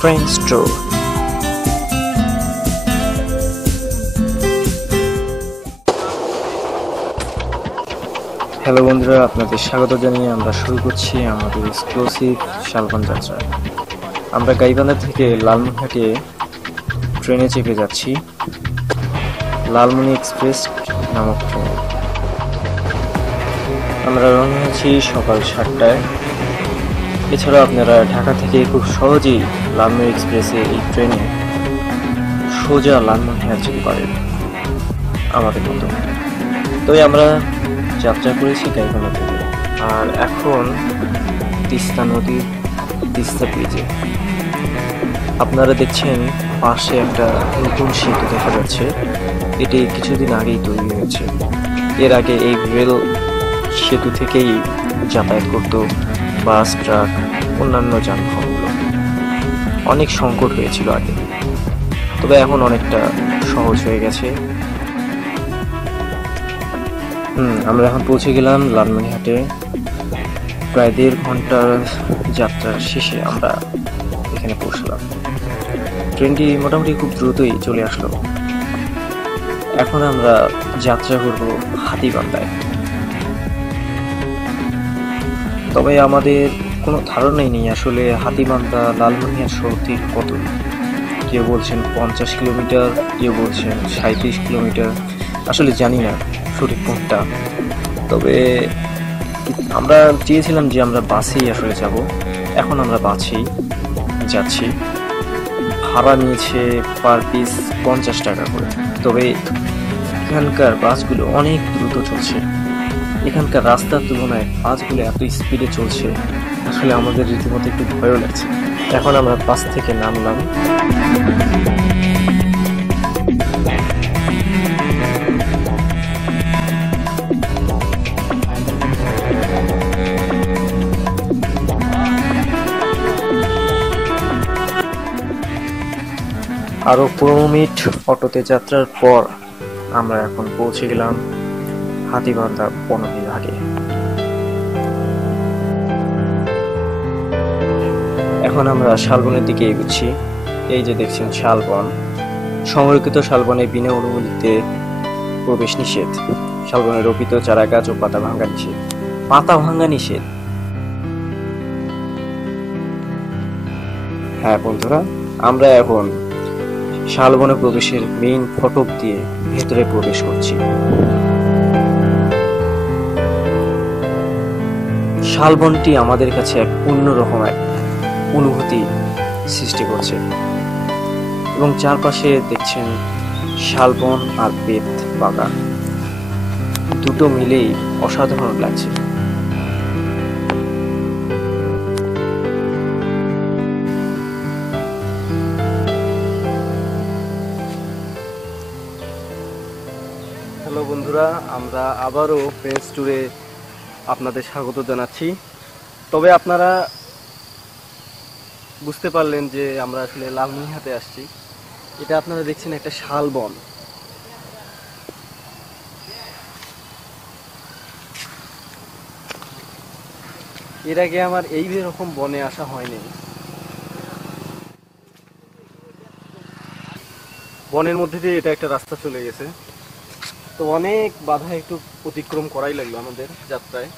Friends Tour. Hello বন্ধুরা, আপনাদের স্বাগত জানিয়ে আমরা শুরু করছি আমাদের এক্সক্লুসিভ শালবন যাত্রা। আমরা গাইবান্ধা থেকে লালমনিরহাটে ট্রেনে চেপে যাচ্ছি, লালমনি এক্সপ্রেস নামক ট্রেনে। আমরা রওনা হয়েছি সকাল 7টায়। এছাড়াও আপনারা ঢাকা থেকে খুব সহজেই লালমনি এক্সপ্রেসে এই ট্রেনে সোজা লালমনিরহাট যেতে পারেন আমাদের মতো। তবে আমরা যাত্রা করেছি গাইবান্ধা থেকে, আর এখন তিস্তা নদীর তিস্তা ব্রিজে আপনারা দেখছেন পাশে একটা নতুন সেতু দেখা যাচ্ছে। এটি কিছুদিন আগেই তৈরি হয়েছে। এর আগে এই রেল সেতু থেকেই যাতায়াত করত বাস, ট্রাক, অন্যান্য যানবাহনগুলো। অনেক সংকট হয়েছিল আগে, তবে এখন অনেকটা সহজ হয়ে গেছে। আমরা এখন পৌঁছে গেলাম লালমনিরহাটে। প্রায় 1.5 ঘন্টার যাত্রার শেষে আমরা এখানে পৌঁছলাম। ট্রেনটি মোটামুটি খুব দ্রুতই চলে আসলো। এখন আমরা যাত্রা করব হাতীবান্ধায়। তবে আমাদের কোনো ধারণাই নেই আসলে হাতীবান্ধা লালমনিরহাট শহর থেকে কত। কেউ বলছেন 50 কিলোমিটার, কেউ বলছেন 37 কিলোমিটার। আসলে জানি না সঠিক কোনটা। তবে আমরা চেয়েছিলাম যে আমরা বাসেই আসলে যাব। এখন আমরা বাসেই যাচ্ছি। ভাড়া নিয়েছে পার পিস 50 টাকা করে। তবে এখানকার বাসগুলো অনেক দ্রুত চলছে। এখানকার রাস্তার তুলনায় বাসগুলো এত স্পিডে চলছে, আসলে আমাদের রীতিমতো একটু ভয়ও লাগছে। এখন আমরা বাস থেকে নামলাম। আরো 15 মিনিট অটোতে যাত্রার পর আমরা এখন পৌঁছে গেলাম হাতীবান্ধা বনবিভাগে। এখন আমরা শালবনের দিকে এগোচ্ছি। এই যে দেখছেন শালবন। সংরক্ষিত শালবনে বিনা অনুমতিতে প্রবেশ নিষেধ। শালবনে রোপিত চারা গাছ ও পাতা ভাঙ্গা নিষেধ। পাতা ভাঙ্গা নিষেধ? হ্যাঁ বন্ধুরা, আমরা এখন শালবনে প্রবেশের মেইন ফটক দিয়ে ভেতরে প্রবেশ করছি। শালবনটি আমাদের কাছে এক অন্যরকম এক অনুভূতি সৃষ্টি করছে, এবং চারপাশে দেখছেন শালবন আর বেত বাগান, দুটো মিলেই অসাধারণ লাগছে। হ্যালো বন্ধুরা, আমরা আবারও ফ্রেন্ডস ট্যুরে আপনাদের স্বাগত জানাচ্ছি। তবে আপনারা বুঝতে পারলেন যে আমরা আসলে লালমনিরহাটে আসছি। এটা আপনারা দেখছেন একটা শালবন। এর আগে আমার এই রকম বনে আসা হয়নি। বনের মধ্যে দিয়ে এটা একটা রাস্তা চলে গেছে, তো অনেক বাধা একটু অতিক্রম করাই লাগলো আমাদের যাত্রায়।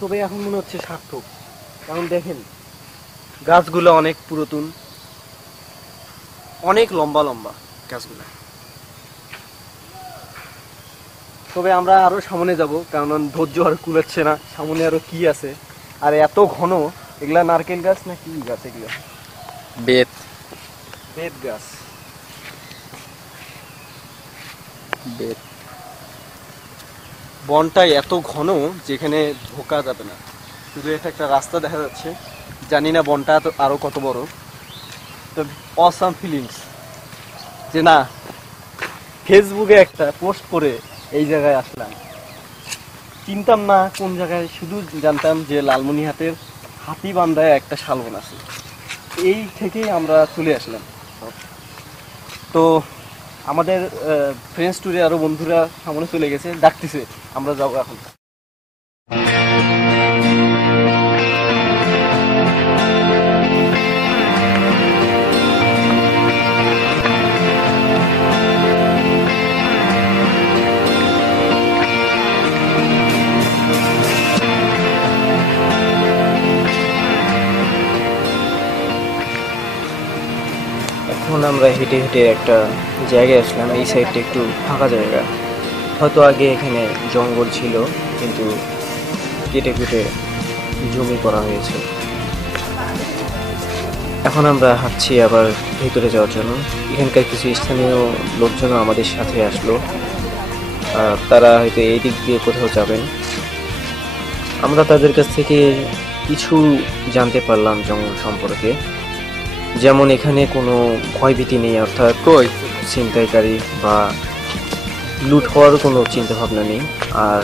তবে এখন মনে হচ্ছে সার্থক, কারণ দেখেন গাছগুলো অনেক পুরাতন, অনেক লম্বা লম্বা গাছগুলো। তবে আমরা আরো সামনে যাব, কারণ ধৈর্য আর কুলাচ্ছে না। সামনে আরো কি আছে, আর এত ঘন। এগুলা নারকেল গাছ না কি গাছ? এগুলো বেত বেত গাছ। বেত বনটাই এত ঘন যেখানে ঢোকা যাবে না, শুধু এটা একটা রাস্তা দেখা যাচ্ছে। জানি না বনটা আরো কত বড়। তো অসাম ফিলিংস যে না, ফেসবুকে একটা পোস্ট করে এই জায়গায় আসলাম। চিনতাম না কোন জায়গায়, শুধু জানতাম যে লালমনিরহাটের হাতীবান্ধায় একটা শালবন আছে। এই থেকেই আমরা চলে আসলাম। তো আমাদের ফ্রেন্ডস ট্যুরে আরো বন্ধুরা সামনে চলে গেছে, ডাকতেছে, আমরা যাবো এখন। আমরা হেঁটে হেঁটে একটা জায়গায় আসলাম। এই সাইডটা একটু ফাঁকা জায়গা, হয়তো আগে এখানে জঙ্গল ছিল, কিন্তু কেটে কুটে জমি করা হয়েছে। এখন আমরা হাঁটছি আবার ভেতরে যাওয়ার জন্য। এখানকার কিছু স্থানীয় লোকজনও আমাদের সাথে আসলো, তারা হয়তো এই দিক দিয়ে কোথাও যাবেন। আমরা তাদের কাছ থেকে কিছু জানতে পারলাম জঙ্গল সম্পর্কে, যেমন এখানে কোনো ভয়ভীতি নেই, অর্থাৎ ছিনতাইকারী বা লুট হওয়ার কোনো চিন্তা ভাবনা নেই। আর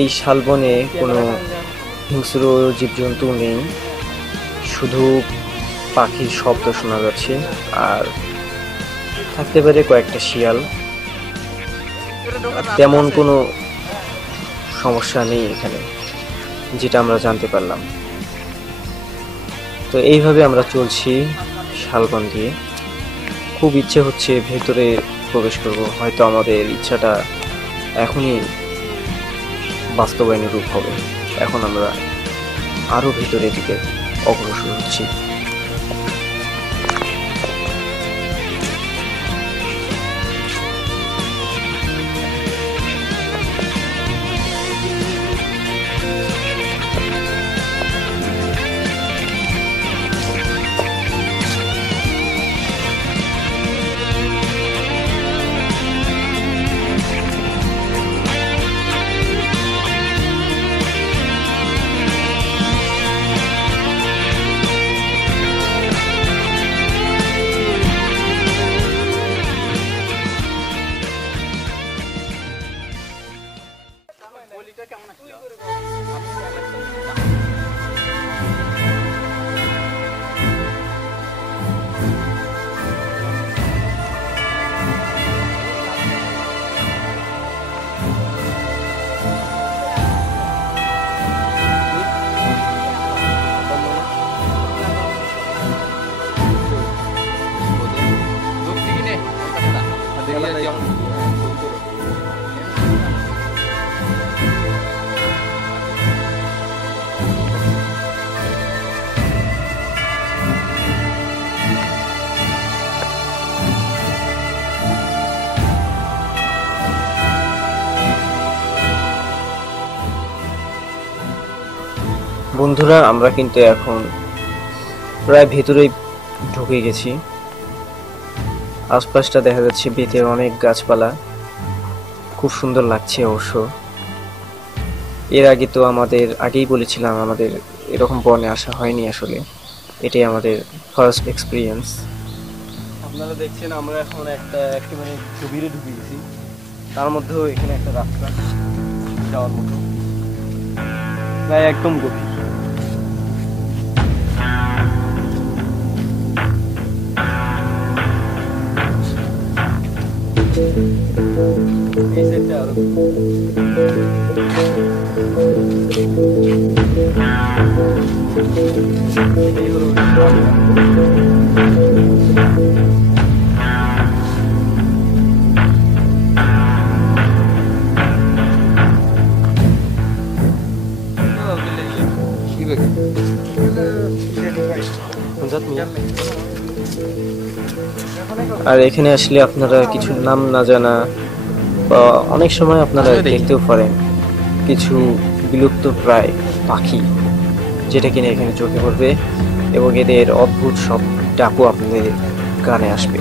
এই শালবনে কোনো হিংস্র জীবজন্তু নেই, শুধু পাখির শব্দ শোনা যাচ্ছে, আর থাকতে পারে কয়েকটা শিয়াল। তেমন কোনো সমস্যা নেই এখানে, যেটা আমরা জানতে পারলাম। তো এইভাবে আমরা চলছি শালবন দিয়ে। খুব ইচ্ছে হচ্ছে ভেতরে প্রবেশ করব, হয়তো আমাদের ইচ্ছাটা এখনই বাস্তবায়নের রূপ হবে। এখন আমরা আরো ভেতরের দিকে অগ্রসর হচ্ছি। বন্ধুরা, আমরা কিন্তু এখন প্রায় ভেতরেই ঢুকে গেছি। আশপাশটা দেখা যাচ্ছে বেতের অনেক গাছপালা, খুব সুন্দর লাগছে। অবশ্য এর আগে তো আগেই বলেছিলাম আমাদের এরকম বনে আসা হয়নি, আসলে এটাই আমাদের ফার্স্ট এক্সপিরিয়েন্স। আপনারা দেখছেন আমরা এখন একেবারে গভীরে ঢুকে গেছি, তার মধ্যেও এখানে একটা রাস্তা যাওয়ার মতো, প্রায় একদম গভীর। এই সাইডটা আরো এই হলো আর এখানে আসলে আপনারা কিছু নাম না জানা বা অনেক সময় আপনারা দেখতেও পারেন কিছু বিলুপ্ত প্রায় পাখি, যেটা কিনা এখানে চোখে পড়বে এবং এদের অদ্ভুত সব ডাকও আপনাদের কানে আসবে।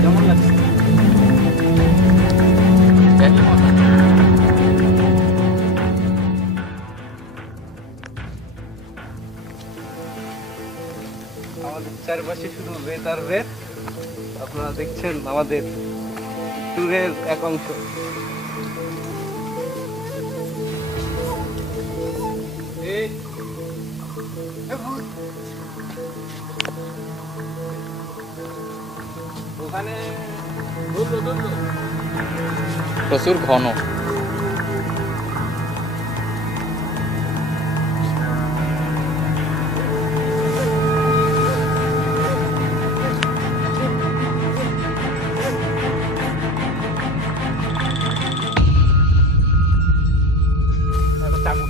কেমন লাগছে? আমাদের চারপাশে শুধু বেত আর বেত। আপনারা দেখছেন আমাদের ট্যুরের এক অংশ। ওখানে প্রচুর ঘন। চাকু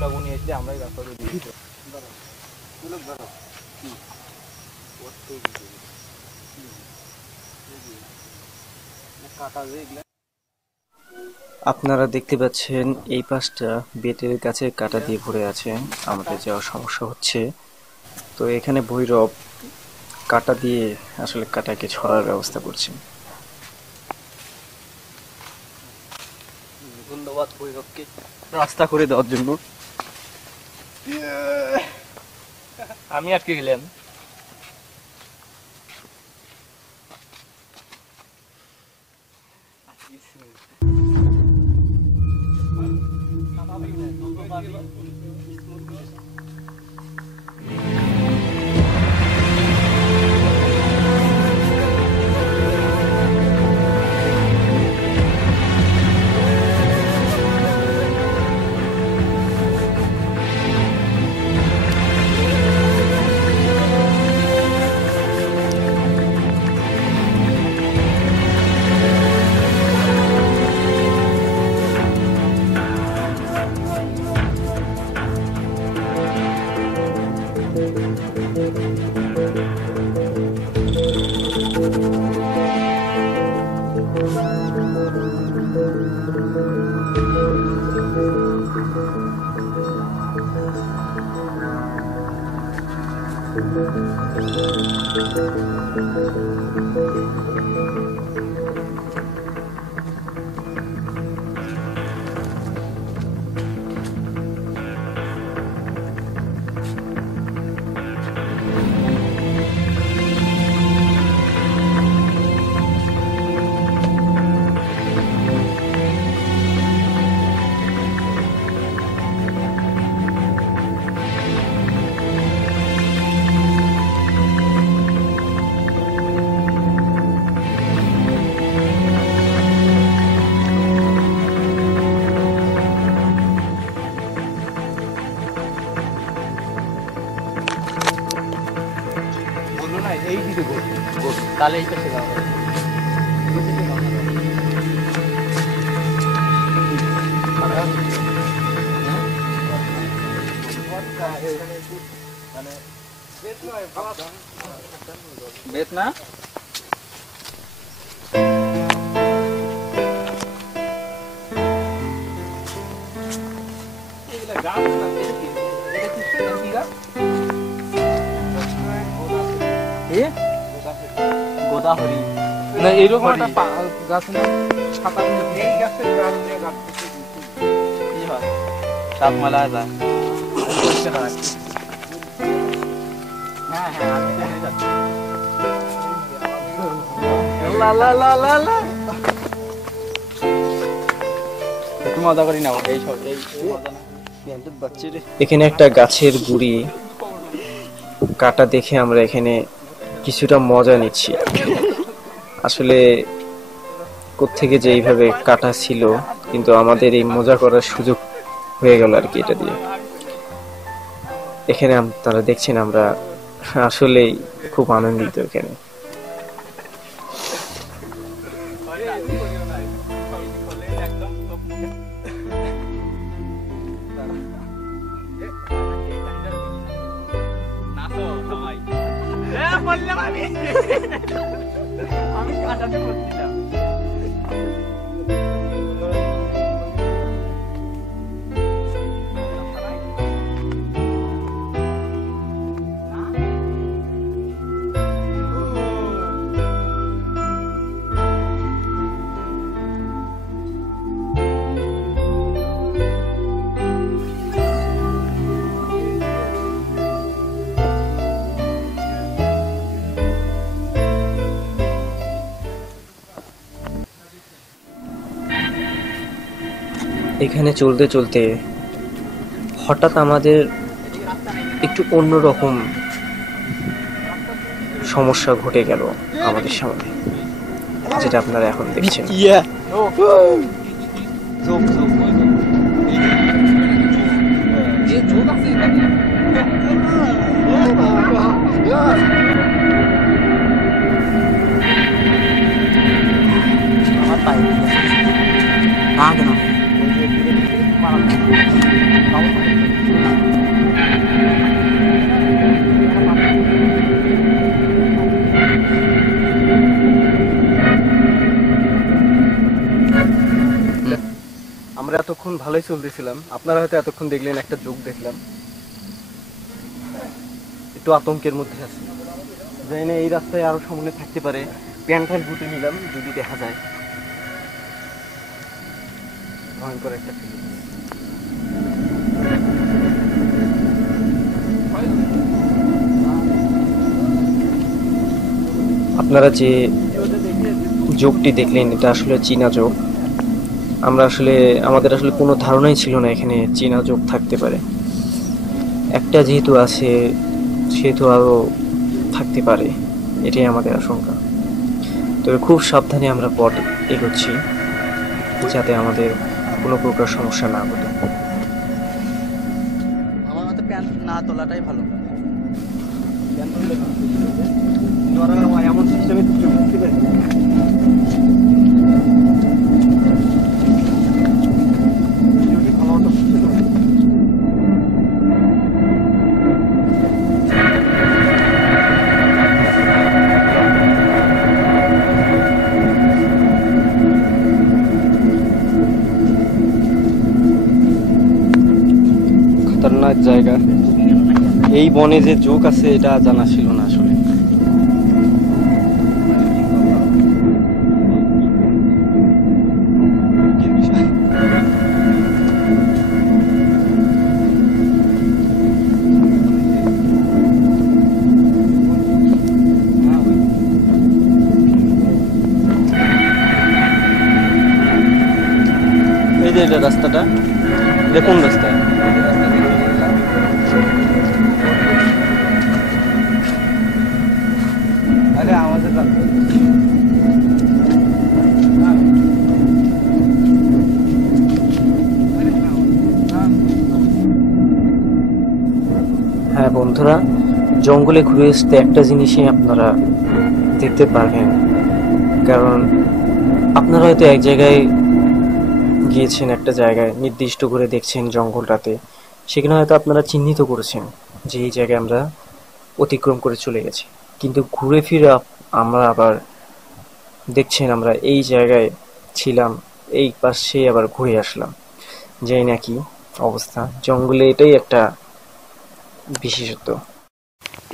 আপনারা দেখতে পাচ্ছেন এই পাশটা বেতের গাছের কাটা দিয়ে ভরে আছে, আমাদের যাওয়ার সমস্যা হচ্ছে। তো এখানে ভৈরব কাটা দিয়ে আসলে কাটাকে ছড়ার ব্যবস্থা করছে। ধন্যবাদ ভৈরবকে রাস্তা করে দেওয়ার জন্য। আমি আটকে গেলাম। তাহলে এই পাশে যাওয়া হবে। বেত না গোদাহরি না এরকম একটা গাছ না ছাতা এই গাছের গ্রাম নিয়ে গাছ কি হয় সাপ মালা যায়। হ্যাঁ হ্যাঁ আমি দেখে যাচ্ছি। লা লা লা লা লা একটু মজা করি না এই সব এই মজা না। এখানে একটা গাছের গুড়ি কাটা দেখে আমরা এখানে কিছুটা মজা নিচ্ছি। আসলে কোত্থেকে যে এইভাবে কাটা ছিল, কিন্তু আমাদের এই মজা করার সুযোগ হয়ে গেল আর কি এটা দিয়ে। এখানে আপনারা দেখছেন আমরা আসলেই খুব আনন্দিত এখানে। আমি কাটাতে বলছিলাম। এখানে চলতে চলতে হঠাৎ আমাদের একটু অন্যরকম সমস্যা ঘটে গেল আমাদের সামনে, যেটা আপনারা এখন দেখছেন। আমার আমরা এতক্ষণ ভালোই চলতেছিলাম, আপনারা হয়তো এতক্ষণ দেখলেন একটা যোগ দেখলাম, একটু আতঙ্কের মধ্যে আছে। জানি না এই রাস্তায় আরো সামনে থাকতে পারে, প্যান্টাল গুটে নিলাম যদি দেখা যায়। ভয়ঙ্কর একটা ফিলিং। আপনারা যে যোগটি দেখলেন এটা আসলে চীনা যোগ। আমাদের আসলে কোনো ধারণাই ছিল না এখানে চীনা যোগ থাকতে পারে। একটা যেহেতু আছে সেহেতু আরও থাকতে পারে, এটাই আমাদের আশঙ্কা। তবে খুব সাবধানে আমরা পথ এগোচ্ছি যাতে আমাদের কোনো প্রকার সমস্যা না ঘটে। আমার মতে প্যান্ট না তোলাটাই ভালো। এমন সিস্টেমে বুঝতে পারি খতরনাক জায়গা। এই বনে যে যোগ আছে এটা জানা ছিল না আসলে। এই যে এটা রাস্তাটা, দেখুন রাস্তা আমাদের হ্যাঁ বন্ধুরা, জঙ্গলে ঘুরে আসতে একটা জিনিসই আপনারা দেখতে পারবেন, কারণ আপনারা হয়তো এক জায়গায় গিয়েছেন, একটা জায়গায় নির্দিষ্ট করে দেখছেন জঙ্গলটাতে, সেখানে হয়তো আপনারা চিহ্নিত করেছেন যে এই জায়গায় আমরা অতিক্রম করে চলে গেছি, কিন্তু ঘুরে ফিরে আমরা আবার দেখছেন আমরা এই জায়গায় ছিলাম, এই পাশে আবার ঘুরে আসলাম। যাই না কি অবস্থা জঙ্গলে, এটাই একটা বিশেষত্ব।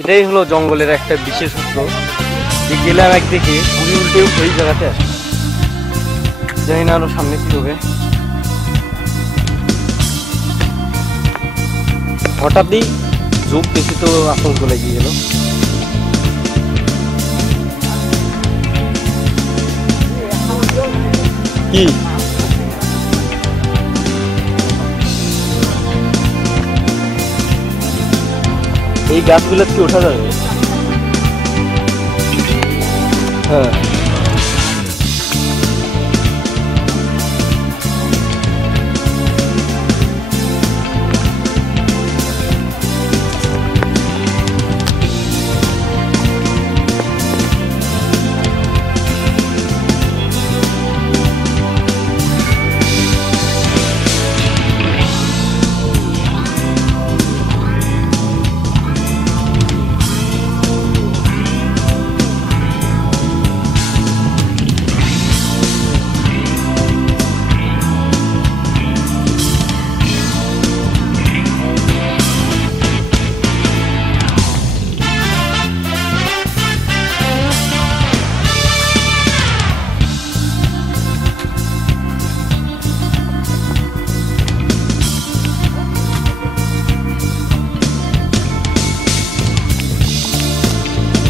এটাই হলো জঙ্গলের একটা বিশেষত্ব যে গেলাম একদিকে ঘুরে উল্টে ওই জায়গাতে আসলাম। জানি না আরো সামনে কি হবে। হঠাৎই যোগ দেখি তো আতঙ্ক লেগে গেল। কি এই গাছগুলো কি ওঠা যাবে? হ্যাঁ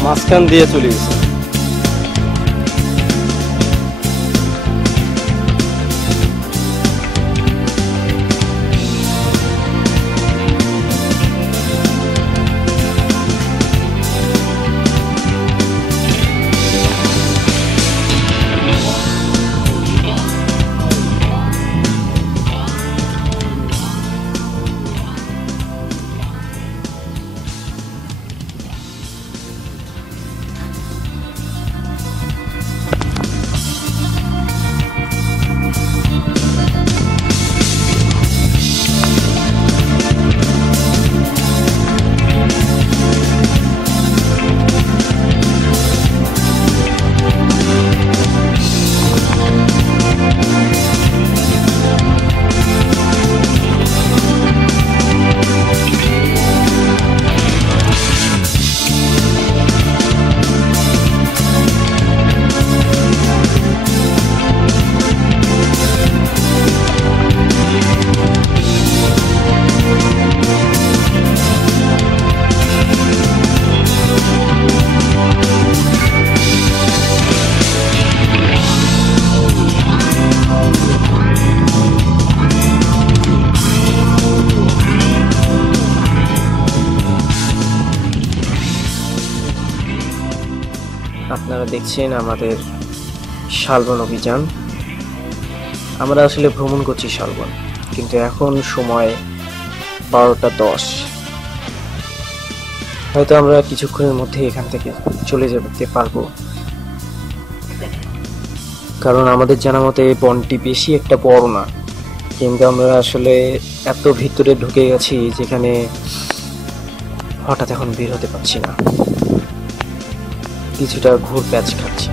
মাঝখান দিয়ে চলে গেছে। দেখছেন আমাদের শালবন অভিযান। আমরা আসলে ভ্রমণ করছি শালবন, কিন্তু এখন সময় 12টা 10। হয়তো আমরা কিছুক্ষণের মধ্যে এখান থেকে চলে যেতে পারবো, কারণ আমাদের জানা মতে বনটি বেশি একটা বড় না, কিন্তু আমরা আসলে এত ভিতরে ঢুকে গেছি যেখানে হঠাৎ এখন বের হতে পারছি না, কিছুটা ঘুর প্যাচ খাচ্ছি।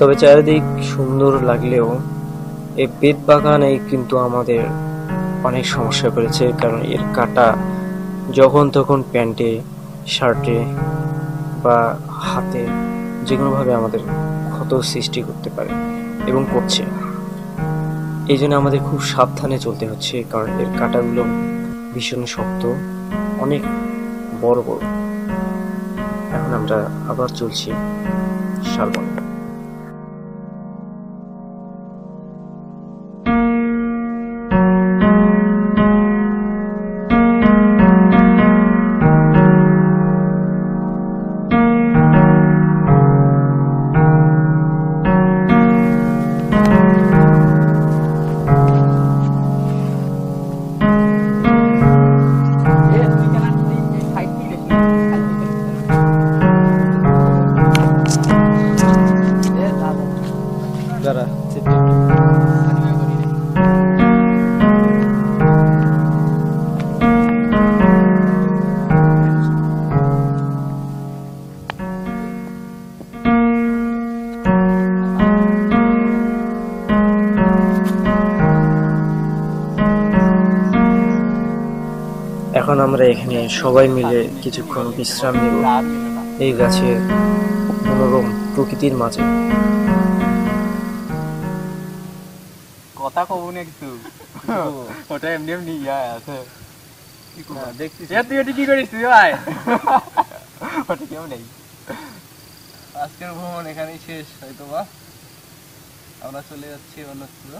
তবে চারিদিক সুন্দর লাগলেও এই বেত বাগানে কিন্তু আমাদের অনেক সমস্যা করেছে, কারণ এর কাঁটা যখন তখন প্যান্টে, শার্টে বা হাতে যে কোনোভাবে আমাদের ক্ষত সৃষ্টি করতে পারে এবং করছে। এই জন্য আমাদের খুব সাবধানে চলতে হচ্ছে, কারণ এর কাঁটাগুলো ভীষণ শক্ত, অনেক বড় বড়। এখন আমরা আবার চলছি শালবনে। এখন আমরা এখানে সবাই মিলে কিছুক্ষণ বিশ্রাম নেব এই গাছের মনোরম প্রকৃতির মাঝে। কথা কব না কিছু, ওটা এমনি এমনি ইয়া আছে। দেখছিস তুই কি করিস তুই ভাই? মাঠে কেউ নেই। আজকের ভ্রমণ এখানেই শেষ হয়তো বা, আমরা চলে যাচ্ছি অন্যত্র।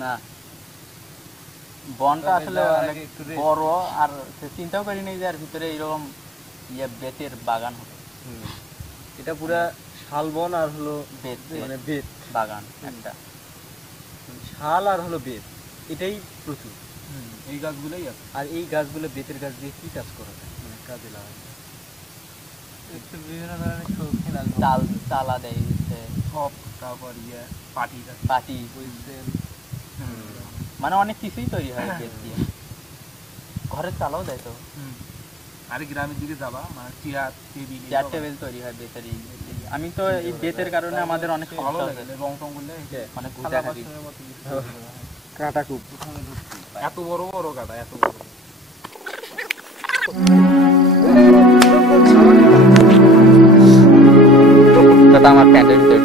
না বনটা আসলে অনেক বড়, আর চিন্তাও করিনি যে এর ভিতরে এরকম বেতের বাগান হবে। এটা পুরা শালবন আর হলো বেত মানে বেত বাগান একটা, শাল আর হলো বেত, এটাই প্রচুর। এই গাছগুলোই আছে। আর এই গাছগুলো বেতের গাছ দিয়ে কি কাজ করা যায়, মানে কাজে লাগা যায়? একটু বিভিন্ন ধরনের সবজি লাগবে, চাল চালা দেয় সব, তারপর পাটি পাটি, বুঝছেন, মানে অনেক কিছুই তৈরি হয় বেত দিয়ে। ঘরের চালাও দেয় তো। আর গ্রামের দিকে যাবা মানে চেয়ার টেবিল তৈরি হয় বেতের। আমি তো এই বেতের কারণে আমাদের অনেক ভালো সমস্যা লাগে, হচ্ছে, রং টং করলে অনেক ঘুষা খাবি। কাঁটা খুব, এত বড় বড় কাটা, এত বড়। সেটা আমার প্যান্টের ভিতরে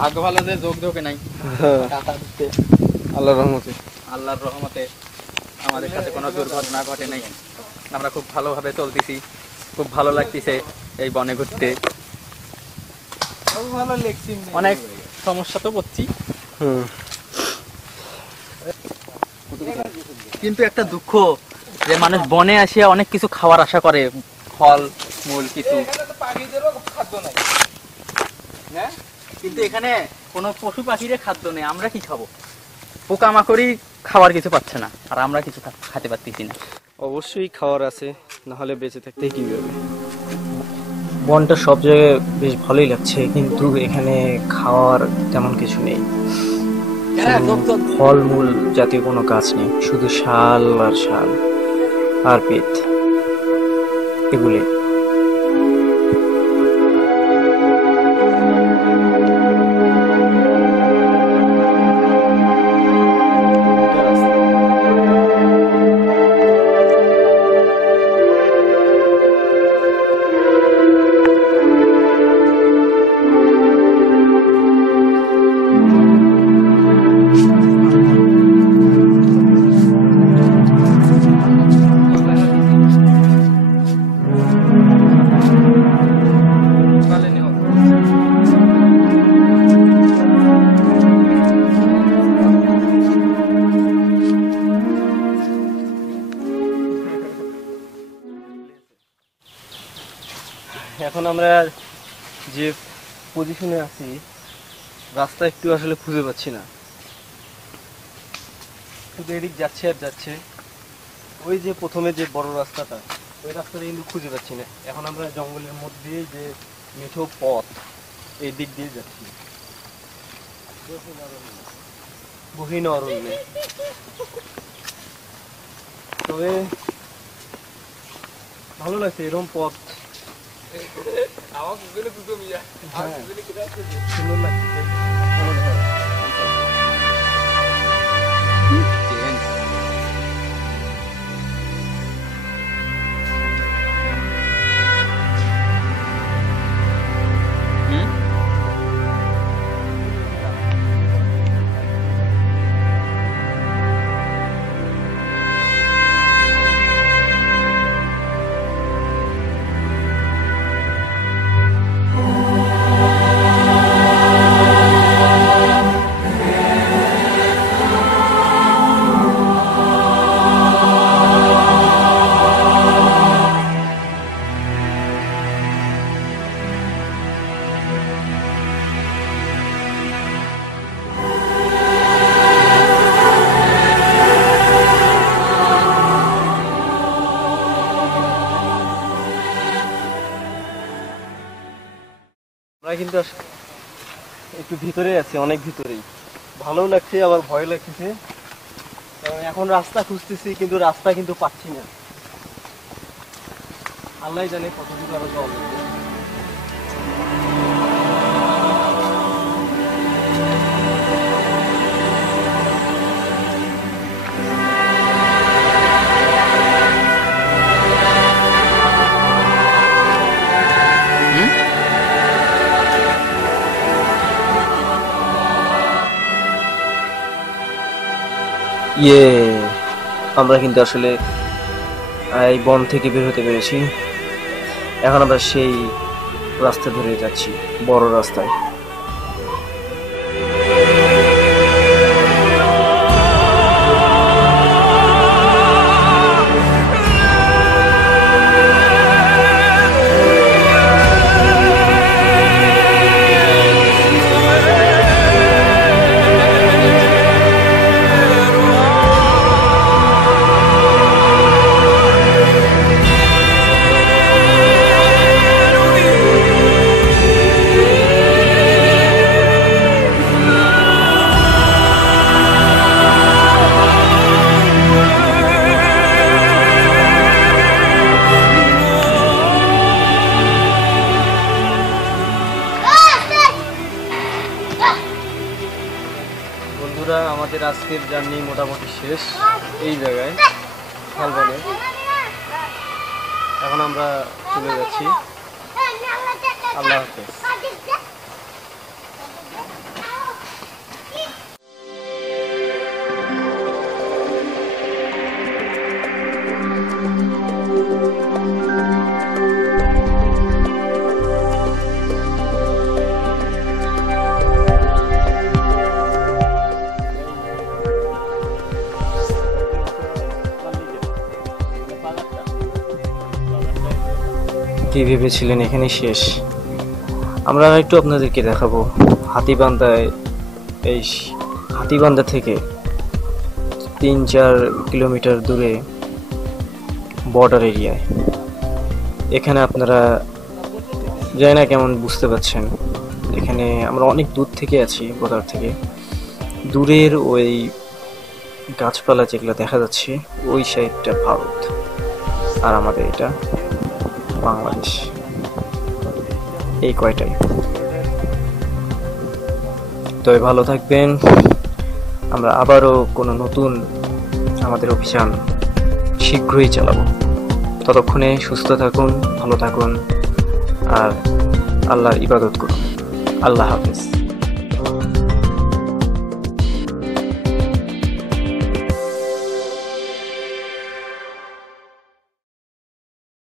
ভাগ্য ভালো যে যোগ যোগে নাই। আল্লাহর রহমতে, আল্লাহর রহমতে আমাদের সাথে কোনো দুর্ঘটনা ঘটে নাই। আমরা খুব ভালোভাবে চলতেছি, খুব ভালো লাগতেছে এই বনে ঘুরতে। অনেক সমস্যা তো পড়ছি, কিন্তু একটা দুঃখ যে মানুষ বনে আসিয়া অনেক কিছু খাওয়ার আশা করে, ফল মূল কিছু, কিন্তু এখানে কোনো পশু পাখির খাদ্য নেই। আমরা কি খাবো? পোকামাকড়ই খাওয়ার কিছু পাচ্ছে না, আর আমরা কিছু খেতে পারতেছি না। অবশ্যই খাওয়ার আছে, না হলে বেঁচে থাকতে কিভাবে? বনটা সব জায়গায় বেশ ভালোই লাগছে, কিন্তু এখানে খাওয়ার তেমন কিছু নেই। ফলমূল জাতীয় কোনো গাছ নেই, শুধু শাল আর শাল আর বেত, এগুলি। এখন আমরা যে পজিশনে আছি, রাস্তা একটু আসলে খুঁজে পাচ্ছি না, শুধু এদিক যাচ্ছে আর যাচ্ছে। ওই যে প্রথমে যে বড় রাস্তাটা, ওই রাস্তাটা কিন্তু খুঁজে পাচ্ছি না। এখন আমরা জঙ্গলের মধ্যে দিয়ে যে মেঠো পথ, এই দিক দিয়ে যাচ্ছি, গহীন অরণ্যে। তবে ভালো লাগছে এরকম পথ, সুন্দর লাগছে। আমরা কিন্তু একটু ভিতরে আছি, অনেক ভিতরেই। ভালো লাগছে আবার ভয় লাগছে, কারণ এখন রাস্তা খুঁজতেছি, কিন্তু রাস্তা কিন্তু পাচ্ছি না। আল্লাহ জানে কতটুকু আরো জল। ইয়ে, আমরা কিন্তু আসলে এই বন থেকে বের হতে পেরেছি। এখন আমরা সেই রাস্তা ধরে যাচ্ছি, বড় রাস্তায়। বন্ধুরা, আমাদের আজকের জার্নি মোটামুটি শেষ এই জায়গায় শালবনে। এখন আমরা চলে যাচ্ছি। আল্লাহ হাফেজ। কি ভেবেছিলেন এখানে শেষ? আমরা একটু আপনাদেরকে দেখাবো হাতিবান্ধায়। এই হাতিবান্ধা থেকে 3-4 কিলোমিটার দূরে বর্ডার এরিয়ায়, এখানে আপনারা জানি না কেমন বুঝতে পারছেন, এখানে আমরা অনেক দূর থেকে আছি। বর্ডার থেকে দূরের ওই গাছপালা যেগুলো দেখা যাচ্ছে, ওই সাইডটা ভারত আর আমাদের এটা বাংলাদেশ। এই কয়টাই। তবে ভালো থাকবেন। আমরা আবারও কোনো নতুন আমাদের অভিযান শীঘ্রই চালাবো। ততক্ষণে সুস্থ থাকুন, ভালো থাকুন আর আল্লাহর ইবাদত করুন। আল্লাহ হাফেজ।